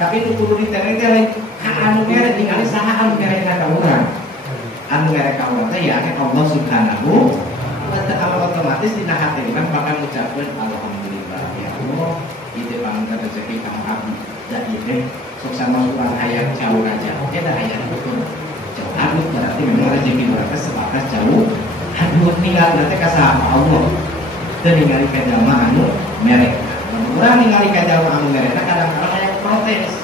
Tapi itu kudu ditereng-tereng anu mere ningali saha anu mere ka urang. Anu mere ka urang teh ya Allah Subhanahu wa ta'ala otomatis dina hati kan bakal ngucapkeun alhamdulillah ya Allah ieu pangkat rezeki ka abdi. Da ieu teh sok sama urang hayang jauh aja. Eta hayang betul. Jauh anu berarti memang rezeki urang teh sebatas jauh. Anu ningali teh ka saha Allah. Teu ningali ka jalma anu mere. Urang ningali ka jalma anu mere kadang-kadang hayang protes.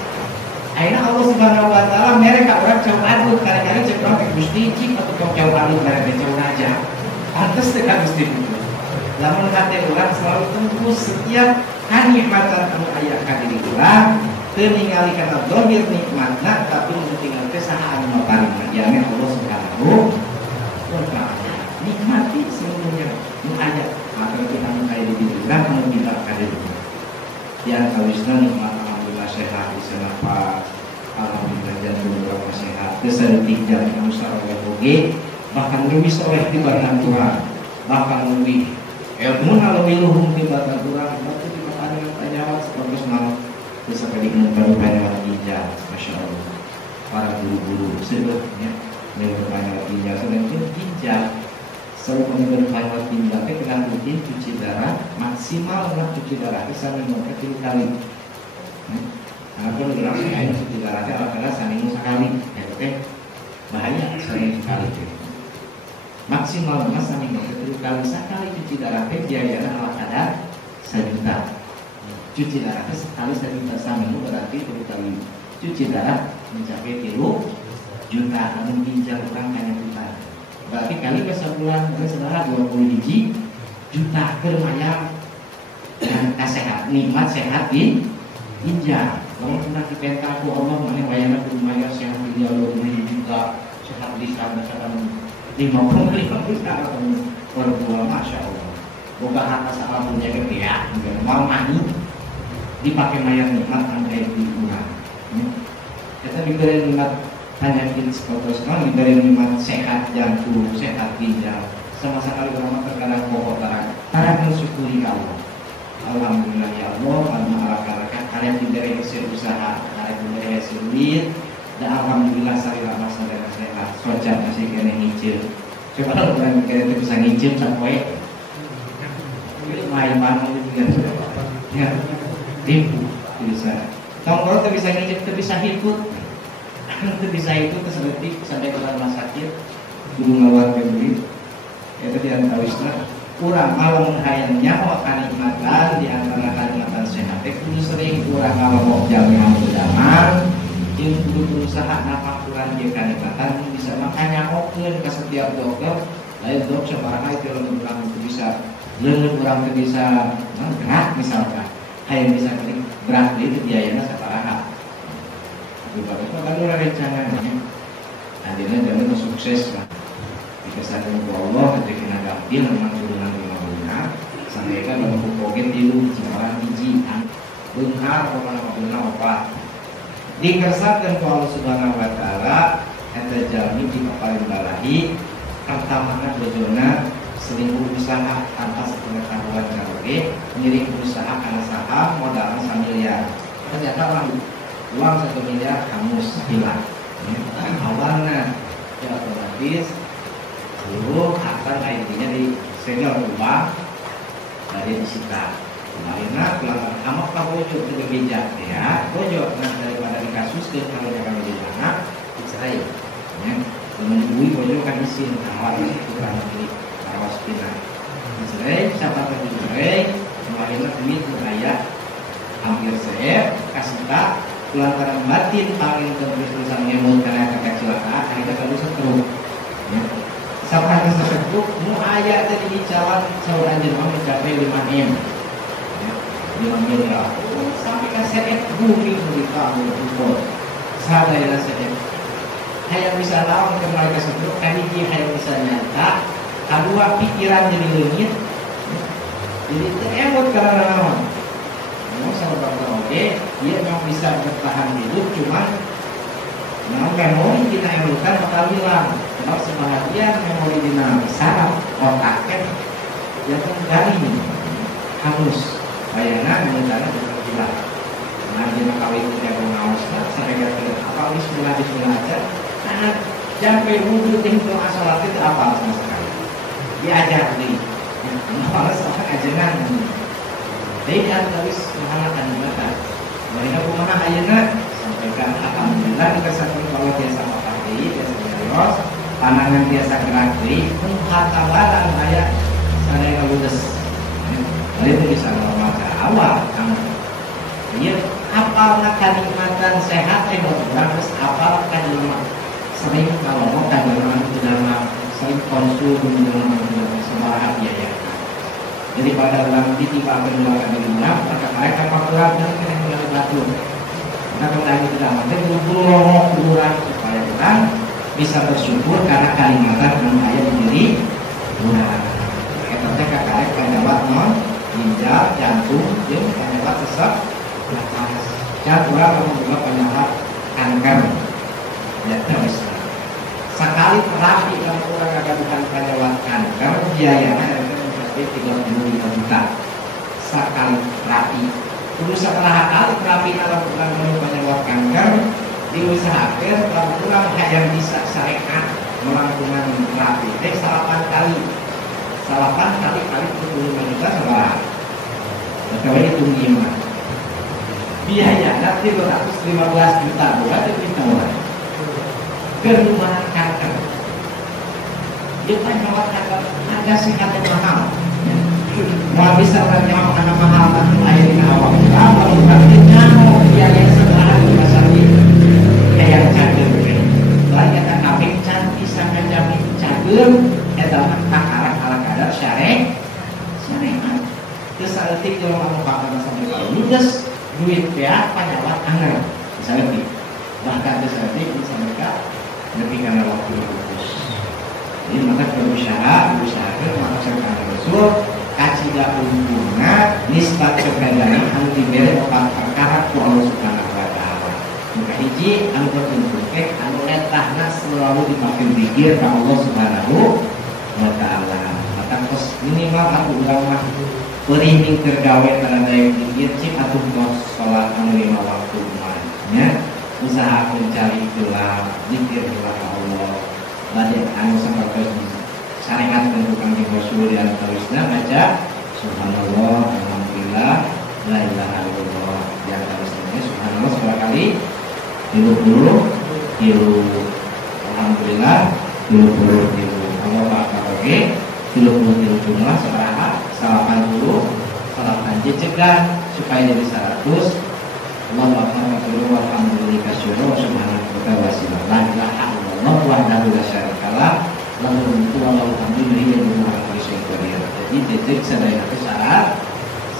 Akhirnya Allah Subhanahu wa ta'ala mereka orang jauh adut kadang-kadang cek orang ke Gusti cik atau jauh adut mereka jauh aja pantes dekat Gusti itu namun hati orang selalu tembus setiap kenikmatan anu aya ka diri urang teu ningali kana zahir nikmatna tapi tinggal teh saha anu paling yane Allah Subhanahu wa ta'ala nikmati seluruhnya nu aya maka kita anu kaya di diri urang anu kita ka diri yang kawisna nikmat sehat bisa nafas, alhamdulillah jantung berapa sehat, kesal tinggal yang usah oleh boge, bahkan lebih soleh di badan Tuhan, bahkan lebih ilmu lebih luhung di badan Tuhan, berarti di badan yang tajam sebagus malam bisa kedingin baru banyak ginjal, masya Allah. Para guru-guru sebetulnya yang banyak ginjal, sebenarnya ginjal selalu banyak ginjal, kita rutin cuci darah maksimal lah cuci darah bisa minum 3 kali. Kalau bilang saya cuci darahnya adalah seminggu sekali, ya oke, bahaya seminggu sekali. Maksimal mas seminggu sekali cuci darahnya biayanya ala kadar 1 juta. Cuci darahnya sekali 1 juta seminggu berarti 3 kali cuci darah mencapai 3 juta. Namun ginjal orang hanya juta. Berarti kali ke sebulan saudara 20 biji juta kermaya dan sehat nikmat sehat di ginjal. Kalau pernah dipentang ku Allah mana wayana ku lumayan sehat dia 20 juta sehat di sana 55 juta atau perbulan masya Allah. Bukan harta salah punya gede ya, mau mani dipakai mayat nikmat sampai di kurang. Kita diberi nikmat penyakit spotoskon, diberi nikmat sehat jantung, sehat ginjal. Sama sekali orang terkadang pokok tarang mensyukuri Allah. Alhamdulillah ya Allah, alhamdulillah kalian diberi hasil usaha, kalian diberi hasil duit, dan alhamdulillah saudara saudara sehat. Socat masih kena ngicil. Coba kalau kalian kalian bisa ngicil sampai main banget itu ya, tipu bisa. Tongkrong tu bisa ngicil, tu bisa hiput, tu bisa itu kesedetik sampai ke rumah sakit, guru ngawat beli. Itu di antara istilah. Kurang malam hayang nyawa kanikmatan di antara kanikmatan sehat kudu sering kurang mau jalan udaman jeung kudu berusaha napa kurang dia kanikmatan bisa makanya okeun ke setiap dokter lain dok sabaraha itu urang itu bisa leungeun urang teh bisa gerak misalkan hayang bisa berat itu biayana sabaraha itu baru rencananya adina jangan sukses lah dikesanan ku Allah ketika nagapil memang turunan lima sampai kan memang poget tilu seorang biji beunghar pokona opat dikersatkeun ku Allah Subhanahu wa taala eta jalmi di paling balahi pertamana bojona selingkuh usaha tanpa sepengetahuan cawe ngiring usaha kana saha modal 1 miliar ternyata uang 1 miliar hangus hilang awalnya ya otomatis dulu akan intinya di segel rumah dari disita. Akhirnya pelanggan amak pak bojok juga bijak ya bojok nah daripada di kasus ke kalau jangan di mana dicerai ya menunggu bojok kan isin awal itu kan di awas pindah dicerai siapa yang dicerai akhirnya duit beraya hampir saya kasih tak pelanggaran batin paling terus-terusan ngemut karena kekecelakaan akhirnya kalau seterus ya sampai tersebut mu ayat tadi di jalan seorang jenama mencapai 5 M ya. general sampai ke CF bumi di kamu itu sadaya CF hayang bisa lawan ke mereka sebut kaniji hayang bisa nyata kedua pikiran jadi leungit jadi teremot karena naon mau sahabat oke dia memang bisa bertahan hidup cuman memori kita emukan bakal hilang kalau sebahagian memori dinamis saraf otaknya yang terjadi hangus bayangkan mengenai berkilah nah dia kawin tidak mengawas sampai ke apa bismillah aja karena sampai wudhu itu asalat itu apa sama sekali diajar nih malas orang ajaran jadi dia harus menghalalkan ibadah mereka kumaha ayeuna sampaikan alhamdulillah kita satu kalau biasa pakai biasa serius pandangan biasa gerak deui hata barang aya sadaya ludes lalu itu bisa membaca awal kamu dia apal kenikmatan sehat terus apal kalimat sering kalau mau kalimat itu dalam sering konsum dalam sebarang biaya jadi pada dalam ditiba kedua kali lima maka mereka pakulan dan kena mulai batu maka kembali ke dalam itu buru-buru kurang supaya orang bisa bersyukur karena kalimatan yang ayat menjadi kurang kita cek karek penyebab non ginjal, jantung, yang penyebab sesak nafas dan orang juga penyebab kanker ya terus sekali terapi kalau orang ada bukan penyebab kanker biayanya 30 juta sekali terapi terus setelah kali terapi kalau bukan penyebab kanker diusahakan kalau kurang yang bisa syariat melakukan terapi 8 kali 25 juta sama kalau itu gimana biaya nanti 215 juta bukan itu tahun ke rumah kanker dia penyebab kanker ada singkat yang mahal mau bisa bernyawa anak mahal atau air di awal kalau berarti nyawa biaya setelah rumah sakit kayak cager lain kata kambing cantik sampai jamin cager adalah arah kadar syariat terus saeutik kalau kamu pakai sampai kalau ludes duit ya penyawat anggar misalnya bahkan saeutik bisa mereka lebih karena waktu ludes jadi maka berusaha maka sekarang Rasul kacida umpuna nisbat kebenaran anu diberi opat perkara ku Allah Subhanahu wa taala maka hiji anu berbentuk anu etahna selalu dipakai zikir ka Allah Subhanahu wa taala maka kos minimal aku ulama berimbing tergawe karena daya zikir cik atuh mos salat anu 5 waktu nya usaha mencari gelar zikir kepada Allah badai anu sapertos syariat tentukan di Rasul dan terusnya baca subhanallah alhamdulillah la ilaha illallah yang terusnya subhanallah sekali 30 alhamdulillah 30 Allah Akbar oke 30 jumlah seberapa 80 salapan cegah supaya jadi 100 Allah Akbar alhamdulillah kasyukur subhanallah wa silah la ilaha illallah wahdahu la syarikalah lalu itu Allah alhamdulillah yang bersyukur jadi detik sadaya itu syarat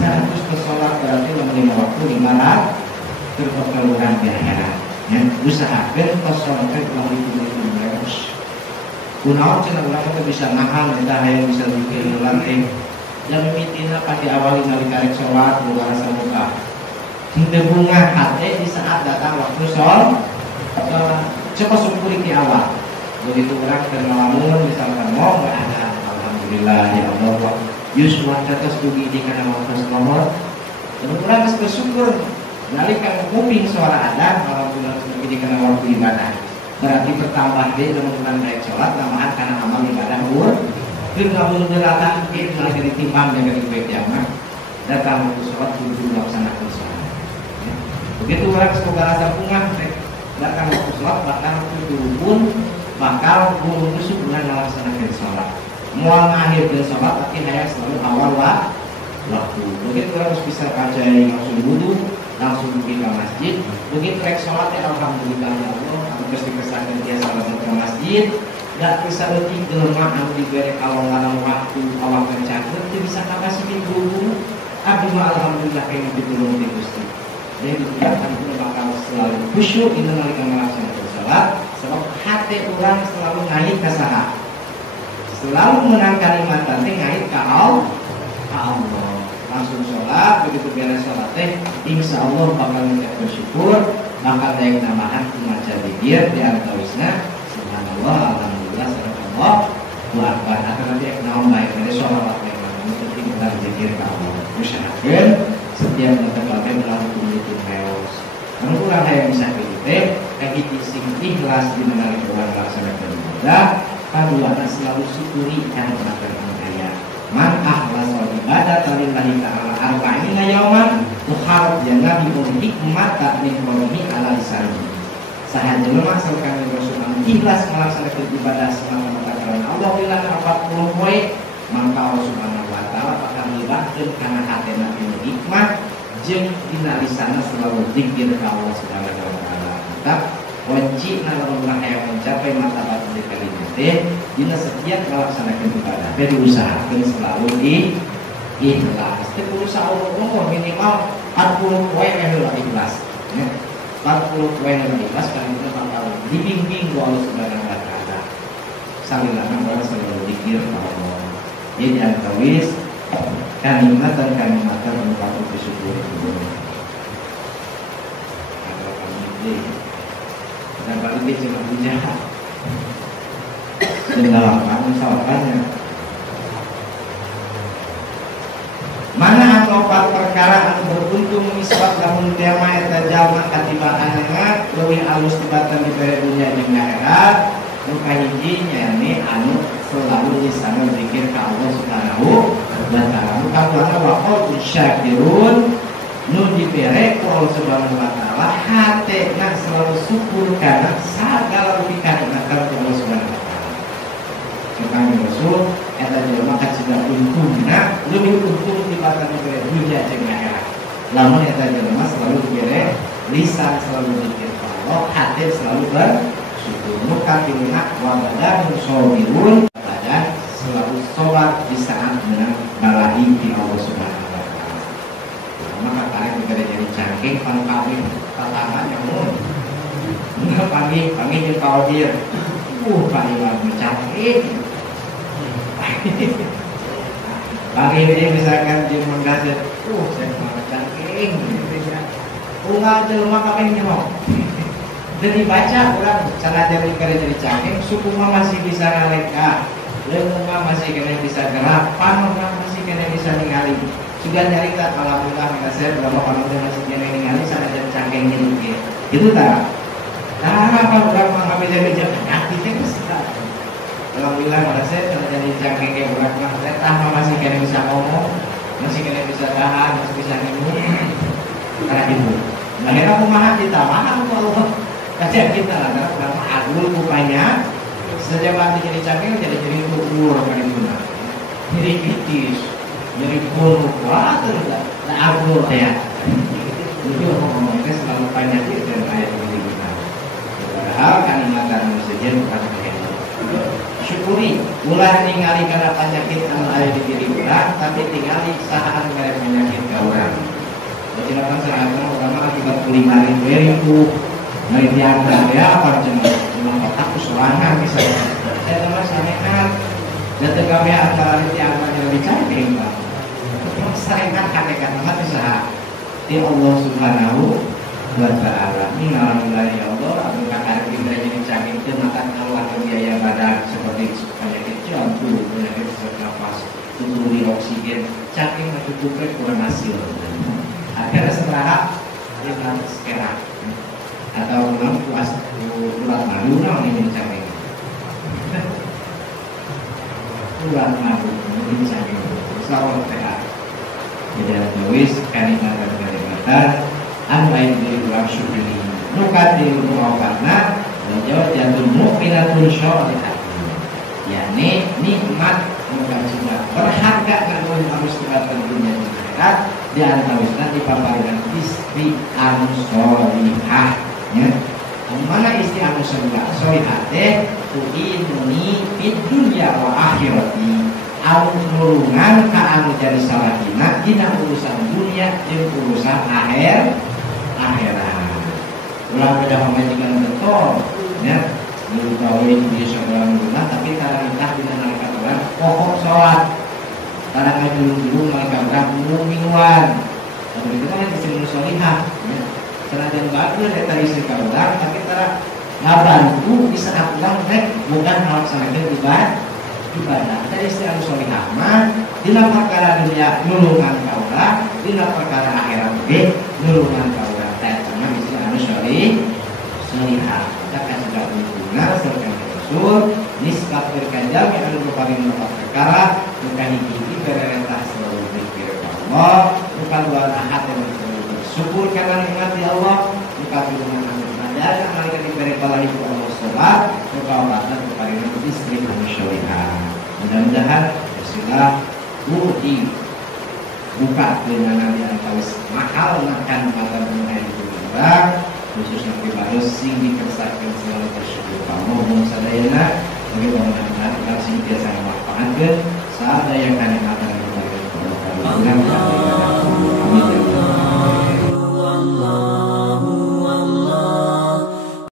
100 sholat berarti menerima waktu 500 terperlukan biaya ya usahakan sholat kalau itu terus kunaon cenah urang teh bisa mahal entah yang bisa bikin lantai yang mimitina pasti awali kali karek sholat bukan samuka hingga bunga hati di saat datang waktu sholat coba syukuri di awal begitu orang terlamun misalkan mau nggak ada alhamdulillah ya Allah Yusuf atas dugi di karena waktu nomor dan orang harus bersyukur balikan kuping suara ada alhamdulillah dugi di karena waktu ibadah berarti bertambah deh teman-teman naik sholat tambahan karena amal ibadah dan kamu datang mungkin lagi ditimbang dengan baik jamaah datang waktu sholat dulu laksanakan sholat begitu orang semoga rasa pungan datang waktu sholat bahkan waktu dulu pun bakal guru itu bukan melaksanakan sholat mual mengakhirkan sholat tapi saya selalu awal waktu begitu harus bisa kacai langsung wudhu langsung pergi ke masjid begitu rek sholat ya alhamdulillah ya Allah aku pasti kesana dia sholat ke masjid gak bisa lebih jelema anu diberi kalau ngarang waktu awal kencang itu bisa kapasitas dulu abdi mah alhamdulillah kayaknya ditulung di Gusti. Jadi ditinggalkan itu bakal selalu khusyuk itu nalika melaksanakan sholat, sebab hati orang selalu ngait ke saha, selalu menang kalimat teh ngait ke Allah. Langsung sholat, begitu beres sholat teh, insya Allah bakal mengucap bersyukur, bakal dayak namahan kumaca dikir di antawisna, subhanallah, alhamdulillah, subhanallah, buat atau nanti naon baik dari sholat yang mana penting kita zikir ke Allah. Usahakan setiap menetapkan melakukan itu meos. Namun kurang yang bisa kita, kaki sing ikhlas di menarik orang melaksanakan ibadah, kaduana selalu syukuri karena melakukan kaya. Man akhlas wal ibadah lillahi ta'ala arba'ina yauman tuharab jannah bi hikmata min qawlihi ala lisani. Sahaja lemah serkan Rasulullah ikhlas melaksanakan ibadah semata-mata karena Allah bilang 40 poin, maka Allah Subhanahu wa taala akan libatkeun kana hatena pinu hikmah jeung dina lisana selalu zikir ka Allah Subhanahu wa taala. Tetap kunci lamun urang hayang mencapai martabat kalimat teh dina setiap melaksanakan ibadah teh diusahakeun selalu ikhlas. Teu kudu saumur minimal 40 poin heula ikhlas. 40 poin heula ikhlas kan kita bakal dibimbing ku Allah Subhanahu wa taala. Salilana orang selalu zikir ka Allah. Jadi antawis kalimat dan kalimat yang patut disyukuri. Kalau kami dan paling dia cuma jahat dengan kamu sawakannya mana alopat perkara anu beruntung misbat lamun tema eta jalma katibaanna leuwih alus tibatan di bere dunia jeung akhirat nu kahiji nyaani anu selalu disana zikir ka Allah Subhanahu wa taala nu kaduana wa qul syakirun nu dibere ku Allah Subhanahu wa taala hatena selalu syukur karena sagala nikmatna ka Allah Subhanahu wa taala. Supaya Rasul eta jelema kan sudah untungna lebih untung dibanding dibere dunia jeung akhirat. Lamun eta jelema selalu dibere lisan selalu zikir Allah, hati selalu bersyukur. Nu katiluna wa badan sabirun, badan selalu sabar di saat menang balahi di Allah Subhanahu maka kalian juga jadi cangking pangkawin tantangan yang umum enggak panggil di kaudir panggilan cangking panggil dia misalkan dia menggaset saya mau cangking enggak jelma kami nyemok jadi baca orang cara jadi cangking suku mah masih bisa ngaleka leuweung mah masih kena bisa gerak pan mah masih kena bisa ningali juga nyarita alhamdulillah saya berapa orang masih kena ningali sana jadi cangking gitu tak apa orang mah bisa hati teh alhamdulillah saya sana jadi cangking kayak orang mah saya tahan masih kena bisa ngomong masih kena bisa tahan masih bisa ngomong karena itu akhirnya kumaha ditamahan Allah kasih kita lah karena orang agul rupanya sejak mati jadi cangking jadi kubur kan itu jadi kritis jadi buruk wah terus lah agul ya itu ngomongnya selalu banyak itu dan ayat ini kita padahal kalimat saja bukan begitu syukuri ulah ningali karena penyakit anu aya di diri urang tapi tingali sahaan mere penyakit ka urang silakan sahabat ulama akibat kulinari beriku dari diantar ya apa cuma aku sorangan bisa saya teman sanehan dan kami antara diantar yang dicari pak sering kan kanekan mati saha di Allah Subhanahu wa taala ini alhamdulillah ya Allah abang kakak kita jadi cangking itu makan keluar biaya badan seperti penyakit jantung penyakit sesak nafas tubuh di oksigen cangking cukup kurang hasil akhirnya setelah kita sekarang atau memang puas ulat madu ini cangking ulat madu ini cangking selalu sehat tidak tulis kalimat an lain diri ulang syukri nukat diri ulang karena menjawab jatuh mu'minatun syolihat yakni nikmat bukan cuma berharga namun harus kita tentunya di akhirat di antaranya dipaparkan istri anu sholihah ya mana istri anu sholihah teh tu'inuni fid dunya wa akhirati anu nulungan ka anu jadi salahina dina urusan dunia jeung urusan akhirat. Ulah beda pamajikan betul nya nu gawe di saudara rumah tapi kada nikah dina nalika urang pokok salat. Kada ngajulung-julung nalika urang minuan. Tapi itu kan disebut salihah ya. Senajan bagus eta istri ka urang tapi kada ngabantu bisa urang rek bukan melaksanakeun ibadah. Dari istri anu salihah mah dina perkara dunia nulungan ka urang, dina perkara akhirat ge nulungan ka urang. Teh cenah istri anu salihah. Kita kasih benar serta Rasul nisbat berkanjang yang anu paling lepas perkara bukan hiji perintah selalu berzikir Allah, bukan dua ahad yang selalu bersyukur karena nikmat Allah, bukan hubungan anu ibadah malaikat diberi bala itu Allah salat, bukan bahkan kepada istri anu salihah. Mudah-mudahan bersilah budi buka dengan nabi antawis mahal makan mata bunga itu juga khususnya pribadi sing dikersakkan selalu bersyukur kamu mohon sadayana bagi mudah-mudahan kita sing biasa manfaatkan sadaya kana mata dari Allah.